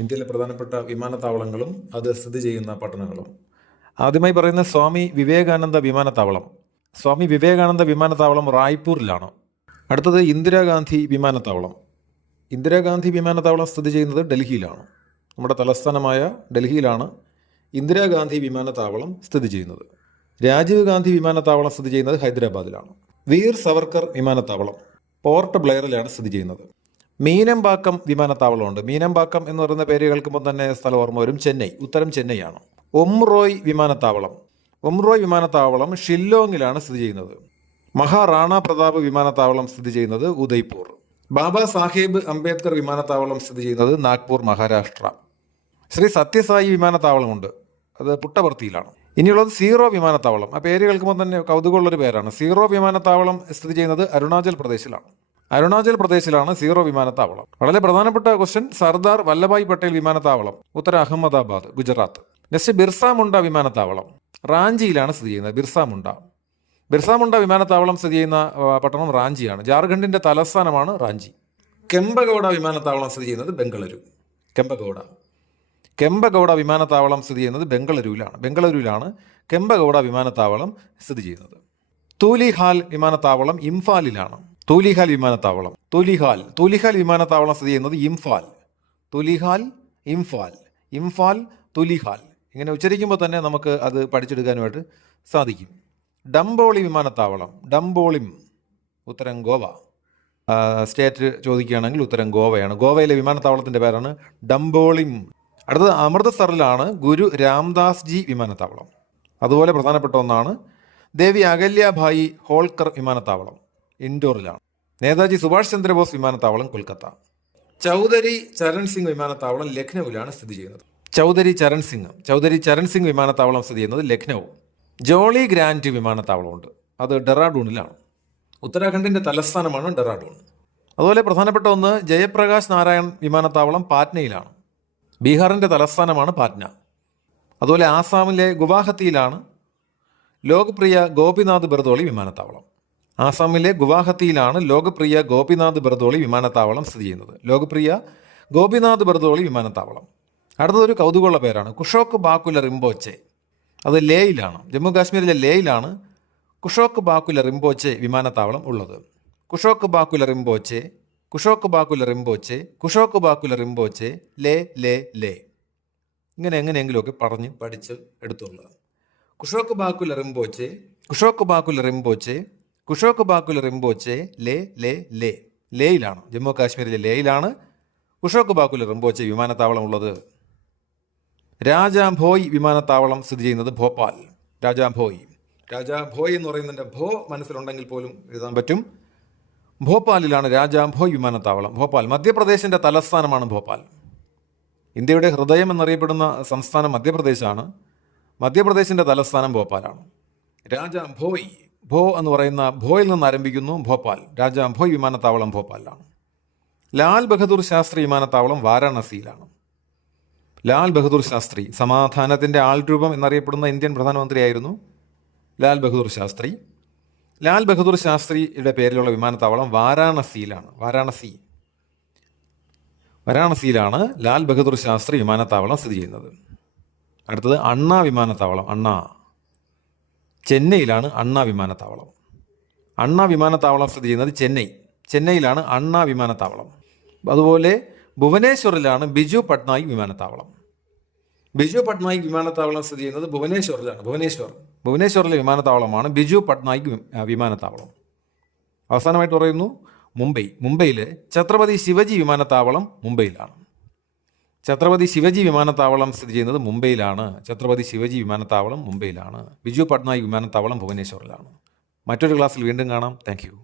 ഇന്ത്യയിലെ പ്രധാനപ്പെട്ട വിമാനത്താവളങ്ങളും അത് സ്ഥിതി ചെയ്യുന്ന പട്ടണങ്ങളും. ആദ്യമായി പറയുന്ന സ്വാമി വിവേകാനന്ദ വിമാനത്താവളം. സ്വാമി വിവേകാനന്ദ വിമാനത്താവളം റായ്പൂരിലാണ്. അടുത്തത് ഇന്ദിരാഗാന്ധി വിമാനത്താവളം. ഇന്ദിരാഗാന്ധി വിമാനത്താവളം സ്ഥിതി ചെയ്യുന്നത് ഡൽഹിയിലാണ്. നമ്മുടെ തലസ്ഥാനമായ ഡൽഹിയിലാണ് ഇന്ദിരാഗാന്ധി വിമാനത്താവളം സ്ഥിതി ചെയ്യുന്നത്. രാജീവ് ഗാന്ധി വിമാനത്താവളം സ്ഥിതി ചെയ്യുന്നത് ഹൈദരാബാദിലാണ്. വീർ സവർക്കർ വിമാനത്താവളം പോർട്ട് ബ്ലെയറിലാണ് സ്ഥിതി ചെയ്യുന്നത്. മീനമ്പാക്കം വിമാനത്താവളമുണ്ട്. മീനമ്പാക്കം എന്ന് പറയുന്ന പേര് കേൾക്കുമ്പോൾ തന്നെ സ്ഥലം ഓർമ്മ വരും. ചെന്നൈ, ഉത്തരം ചെന്നൈയാണ്. ഒംറോയ് വിമാനത്താവളം. ഒംറോയ് വിമാനത്താവളം ഷില്ലോങ്ങിലാണ് സ്ഥിതി ചെയ്യുന്നത്. മഹാറാണ പ്രതാപ് വിമാനത്താവളം സ്ഥിതി ചെയ്യുന്നത് ഉദയ്പൂർ. ബാബാ സാഹേബ് അംബേദ്കർ വിമാനത്താവളം സ്ഥിതി ചെയ്യുന്നത് നാഗ്പൂർ, മഹാരാഷ്ട്ര. ശ്രീ സത്യസായി വിമാനത്താവളമുണ്ട്, അത് പുട്ടപർത്തിയിലാണ്. ഇനിയുള്ളത് സീറോ വിമാനത്താവളം. ആ പേര് കേൾക്കുമ്പോൾ തന്നെ കൗതുകമുള്ളൊരു പേരാണ്. സീറോ വിമാനത്താവളം സ്ഥിതി ചെയ്യുന്നത് അരുണാചൽ പ്രദേശിലാണ്. അരുണാചൽ പ്രദേശിലാണ് സീറോ വിമാനത്താവളം. വളരെ പ്രധാനപ്പെട്ട ക്വസ്റ്റ്യൻ, സർദാർ വല്ലഭായ് പട്ടേൽ വിമാനത്താവളം ഉത്തര അഹമ്മദാബാദ്, ഗുജറാത്ത്. നെക്സ്റ്റ് ബിർസ മുണ്ട വിമാനത്താവളം റാഞ്ചിയിലാണ് സ്ഥിതി ചെയ്യുന്നത്. ബിർസ മുണ്ട വിമാനത്താവളം സ്ഥിതി ചെയ്യുന്ന പട്ടണം റാഞ്ചിയാണ്. ജാർഖണ്ഡിന്റെ തലസ്ഥാനമാണ് റാഞ്ചി. കെമ്പഗൌഡ വിമാനത്താവളം സ്ഥിതി ചെയ്യുന്നത് ബംഗളൂരു. കെമ്പഗൌഡ വിമാനത്താവളം സ്ഥിതി ചെയ്യുന്നത് ബംഗളൂരുവിലാണ് കെമ്പഗൌഡ വിമാനത്താവളം സ്ഥിതി ചെയ്യുന്നത്. തൂലിഹാൽ വിമാനത്താവളം ഇംഫാലിലാണ്. തൂലിഹാൽ വിമാനത്താവളം സ്ഥിതി ചെയ്യുന്നത് ഇംഫാൽ, തൂലിഹാൽ. ഇങ്ങനെ ഉച്ചരിക്കുമ്പോൾ തന്നെ നമുക്ക് അത് പഠിച്ചെടുക്കാനുമായിട്ട് സാധിക്കും. ഡംബോളി വിമാനത്താവളം, ഉത്തരം ഗോവ. സ്റ്റേറ്റ് ചോദിക്കുകയാണെങ്കിൽ ഉത്തരം ഗോവയാണ്. ഗോവയിലെ വിമാനത്താവളത്തിൻ്റെ പേരാണ് ഡംബോളിം. അടുത്തത് അമൃത്സറിലാണ് ഗുരു രാംദാസ് ജി വിമാനത്താവളം. അതുപോലെ പ്രധാനപ്പെട്ട ഒന്നാണ് ദേവി അഹല്യാഭായി ഹോൾക്കർ വിമാനത്താവളം, ഇൻഡോറിലാണ്. നേതാജി സുഭാഷ് ചന്ദ്രബോസ് വിമാനത്താവളം കൊൽക്കത്ത. ചൗധരി ചരൺ സിംഗ് വിമാനത്താവളം ലക്നൌവിലാണ് സ്ഥിതി ചെയ്യുന്നത്. ചൗധരി ചരൺ സിംഗ് വിമാനത്താവളം സ്ഥിതി ചെയ്യുന്നത് ലക്നൗ. ജോളി ഗ്രാൻഡ് വിമാനത്താവളമുണ്ട്, അത് ഡെറാഡൂണിലാണ്. ഉത്തരാഖണ്ഡിന്റെ തലസ്ഥാനമാണ് ഡെറാഡൂൺ. അതുപോലെ പ്രധാനപ്പെട്ട ഒന്ന് ജയപ്രകാശ് നാരായൺ വിമാനത്താവളം പാറ്റ്നയിലാണ്. ബീഹാറിന്റെ തലസ്ഥാനമാണ് പാറ്റ്ന. അതുപോലെ ആസാമിലെ ഗുവാഹത്തിയിലാണ് ലോകപ്രിയ ഗോപിനാഥ് ബർദോളി വിമാനത്താവളം. സ്ഥിതി ചെയ്യുന്നത്. ലോകപ്രിയ ഗോപിനാഥ് ബർദോളി വിമാനത്താവളം. അടുത്തതൊരു കൗതുകമുള്ള പേരാണ് കുഷോക്ക് ബാക്കുല റിംപോച്ചെ. അത് ലേയിലാണ്, ജമ്മു കാശ്മീരിലെ ലേയിലാണ് കുഷോക്ക് ബാക്കുല റിംപോച്ചെ വിമാനത്താവളം ഉള്ളത്. കുഷോക്ക് ബാക്കുല റിംപോച്ചെ ലേ. ഇങ്ങനെ എങ്ങനെയെങ്കിലുമൊക്കെ പറഞ്ഞ് പഠിച്ച് എടുത്തുള്ളത്. കുഷോക്ക് ബാക്കുല റിംപോച്ചെ ലേ. ലേയിലാണ്, ജമ്മു കാശ്മീരിലെ ലേയിലാണ് കുഷോക്ക് ബാക്കുല റിംപോച്ചെ വിമാനത്താവളം ഉള്ളത്. രാജാഭോയ് വിമാനത്താവളം സ്ഥിതി ചെയ്യുന്നത് ഭോപ്പാൽ. രാജാഭോയ് എന്ന് പറയുന്നതിൻ്റെ ഭോ മനസ്സിലുണ്ടെങ്കിൽ പോലും എഴുതാൻ പറ്റും. ഭോപ്പാലിലാണ് രാജാഭോയ് വിമാനത്താവളം. ഭോപ്പാൽ മധ്യപ്രദേശിൻ്റെ തലസ്ഥാനമാണ് ഭോപ്പാൽ. ഇന്ത്യയുടെ ഹൃദയം എന്നറിയപ്പെടുന്ന സംസ്ഥാനം മധ്യപ്രദേശാണ്. മധ്യപ്രദേശിൻ്റെ തലസ്ഥാനം ഭോപ്പാലാണ്. രാജാഭോയ്, ഭോ എന്ന് പറയുന്ന ഭോയിൽ നിന്ന് ആരംഭിക്കുന്നു ഭോപ്പാൽ. രാജാഭോയ് വിമാനത്താവളം ഭോപ്പാലിലാണ്. ലാൽ ബഹദൂർ ശാസ്ത്രി വിമാനത്താവളം വാരാണസിയിലാണ്. ലാൽ ബഹദൂർ ശാസ്ത്രി, സമാധാനത്തിൻ്റെ ആൾരൂപം എന്നറിയപ്പെടുന്ന ഇന്ത്യൻ പ്രധാനമന്ത്രിയായിരുന്നു ലാൽ ബഹദൂർ ശാസ്ത്രി. ലാൽ ബഹദൂർ ശാസ്ത്രിയുടെ പേരിലുള്ള വിമാനത്താവളം വാരാണസിയിലാണ്. വാരാണസിയിലാണ് ലാൽ ബഹദൂർ ശാസ്ത്രി വിമാനത്താവളം സ്ഥിതി ചെയ്യുന്നത്. അടുത്തത് അണ്ണാ വിമാനത്താവളം. ചെന്നൈയിലാണ് അണ്ണാ വിമാനത്താവളം സ്ഥിതി ചെയ്യുന്നത് ചെന്നൈയിലാണ് അണ്ണാ വിമാനത്താവളം. അതുപോലെ ഭുവനേശ്വറിലാണ് ബിജു പട്നായിക് വിമാനത്താവളം. സ്ഥിതി ചെയ്യുന്നത് ഭുവനേശ്വറിലാണ്. ഭുവനേശ്വറിലെ വിമാനത്താവളമാണ് ബിജു പട്നായിക് വിമാനത്താവളം. അവസാനമായിട്ട് പറയുന്നു മുംബൈയിലെ ഛത്രപതി ശിവജി വിമാനത്താവളം മുംബൈയിലാണ്. സ്ഥിതി ചെയ്യുന്നത് മുംബൈയിലാണ്. ബിജു പട്നായിക് വിമാനത്താവളം ഭുവനേശ്വറിലാണ്. മറ്റൊരു ക്ലാസ്സിൽ വീണ്ടും കാണാം. Thank you.